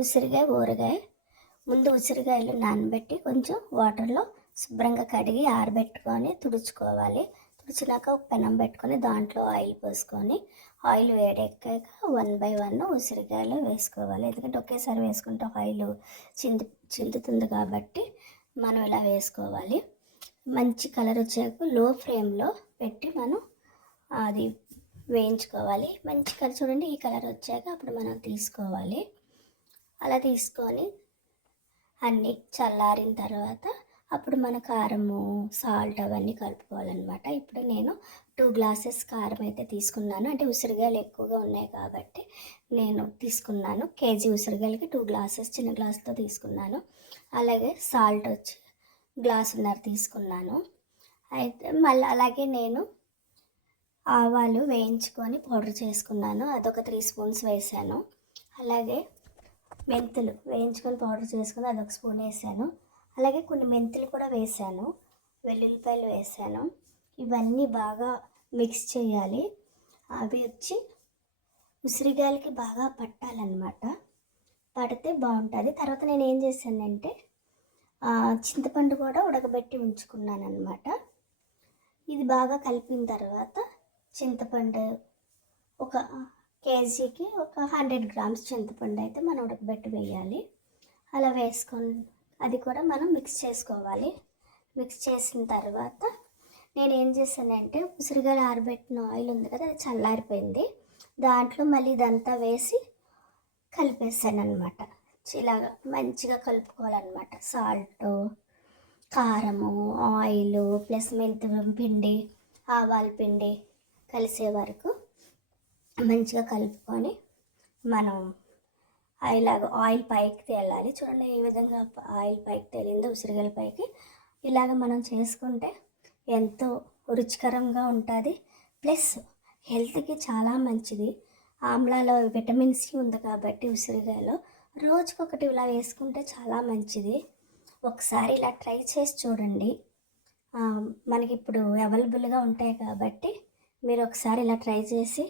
ఉసిరికాయ ఊరగాయ. ముందు ఉసిరికాయలు నానబెట్టి కొంచెం వాటర్లో శుభ్రంగా కడిగి ఆరబెట్టుకొని తుడుచుకోవాలి. తుడిచినాక ఒక పెనం పెట్టుకొని దాంట్లో ఆయిల్ పోసుకొని ఆయిల్ వేడెక్కాక 1 బై 1 ఉసిరికాయలు వేసుకోవాలి. ఎందుకంటే ఒకేసారి వేసుకుంటే ఆయిల్ చిందుతుంది కాబట్టి మనం ఇలా వేసుకోవాలి. మంచి కలర్ వచ్చాక లో ఫ్లేమ్లో పెట్టి మనం అది వేయించుకోవాలి. మంచి కలర్ చూడండి, ఈ కలర్ వచ్చాక అప్పుడు మనం తీసుకోవాలి. అలా తీసుకొని అన్నీ చల్లారిన తర్వాత అప్పుడు మన కారము, సాల్ట్ అవన్నీ కలుపుకోవాలన్నమాట. ఇప్పుడు నేను 2 గ్లాసెస్ కారం అయితే తీసుకున్నాను. అంటే ఉసిరికాయలు ఎక్కువగా ఉన్నాయి కాబట్టి నేను తీసుకున్నాను. కేజీ ఉసిరికాయలకి 2 గ్లాసెస్ చిన్న గ్లాసుతో తీసుకున్నాను. అలాగే సాల్ట్ వచ్చి గ్లాసున్నర తీసుకున్నాను. అయితే మళ్ళీ అలాగే నేను ఆవాలు వేయించుకొని పౌడర్ చేసుకున్నాను. అదొక 3 స్పూన్స్ వేసాను. అలాగే మెంతులు వేయించుకొని పౌడర్ చేసుకొని అదొక స్పూన్ వేసాను. అలాగే కొన్ని మెంతులు కూడా వేసాను, వెల్లుల్లిపాయలు వేసాను. ఇవన్నీ బాగా మిక్స్ చేయాలి. అవి వచ్చి ఉసిరికాయలకి బాగా పట్టాలన్నమాట. పడితే బాగుంటుంది. తర్వాత నేను ఏం చేశానంటే చింతపండు కూడా ఉడకబెట్టి ఉంచుకున్నాను అన్నమాట. ఇది బాగా కలిపిన తర్వాత చింతపండు ఒక కేజీకి ఒక 100 గ్రామ్స్ చింతపండు అయితే మనం ఉడకబెట్టి వేయాలి. అలా వేసుకొని అది కూడా మనం మిక్స్ చేసుకోవాలి. మిక్స్ చేసిన తర్వాత నేను ఏం చేశానంటే ఉసిరికాయలు ఆరబెట్టిన ఆయిల్ ఉంది కదా, అది చల్లారిపోయింది. దాంట్లో మళ్ళీ ఇదంతా వేసి కలిపేసాను అనమాట. ఇలాగా మంచిగా కలుపుకోవాలన్నమాట. సాల్ట్, కారము, ఆయిల్ ప్లస్ మెంతుల పిండి, ఆవాల పిండి కలిసే వరకు మంచిగా కలుపుకొని మనం ఇలాగ ఆయిల్ పైకి తేలాలి. చూడండి ఏ విధంగా ఆయిల్ పైకి తేలిందో ఉసిరికాయల పైకి. ఇలాగ మనం చేసుకుంటే ఎంతో రుచికరంగా ఉంటుంది. ప్లస్ హెల్త్కి చాలా మంచిది. ఆమ్లాలో విటమిన్ సి ఉంది కాబట్టి ఉసిరికాయలో రోజుకొకటి ఇలా వేసుకుంటే చాలా మంచిది. ఒకసారి ఇలా ట్రై చేసి చూడండి. మనకి ఇప్పుడు అవైలబుల్గా ఉంటాయి కాబట్టి మీరు ఒకసారి ఇలా ట్రై చేసి